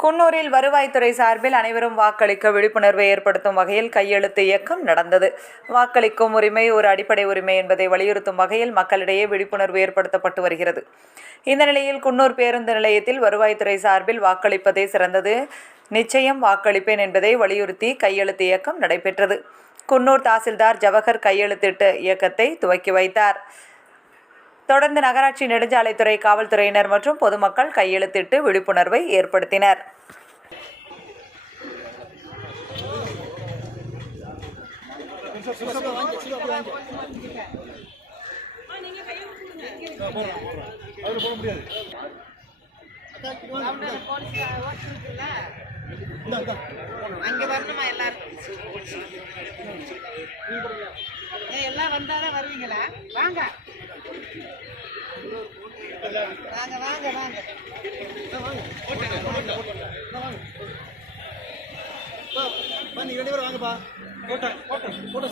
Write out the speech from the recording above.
குன்னூரில் வருவாய்த்துறை சார்பில் அனைவரும் வாக்களிக்க விழிப்புணர்வை ஏற்படுத்தும் வகையில் கையெழுத்து இயக்கம் நடந்தது. வாக்களிக்கும் உரிமை ஒரு அடிப்படை உரிமை என்பதை வலியுறுத்தும் வகையில் மக்களிடையே விழிப்புணர்வு ஏற்படுத்தப்பட்டு வருகிறது. இந்த நிலையில் குன்னூர் பேருந்து நிலையத்தில் வருவாய்த்துறை சார்பில் வாக்களிப்பதே சிறந்தது, நிச்சயம் வாக்களிப்பேன் என்பதை வலியுறுத்தி கையெழுத்து இயக்கம் நடைபெற்றது. குன்னூர் தாசில்தார் ஜவஹர் கையெழுத்திட்டு இயக்கத்தை துவக்கி வைத்தார். தொடர்ந்து நகராட்சி நெடுஞ்சாலைத்துறை, காவல்துறையினர் மற்றும் பொதுமக்கள் கையெழுத்திட்டு விழிப்புணர்வை ஏற்படுத்தினர். அங்க வரணுமா எல்லாரும்? எல்லாம் வந்தாதான் வருவீங்களா? வாங்க வாங்க வாங்க வாங்க நீங்க 2 பேரும் வாங்கப்பா. போட்டோ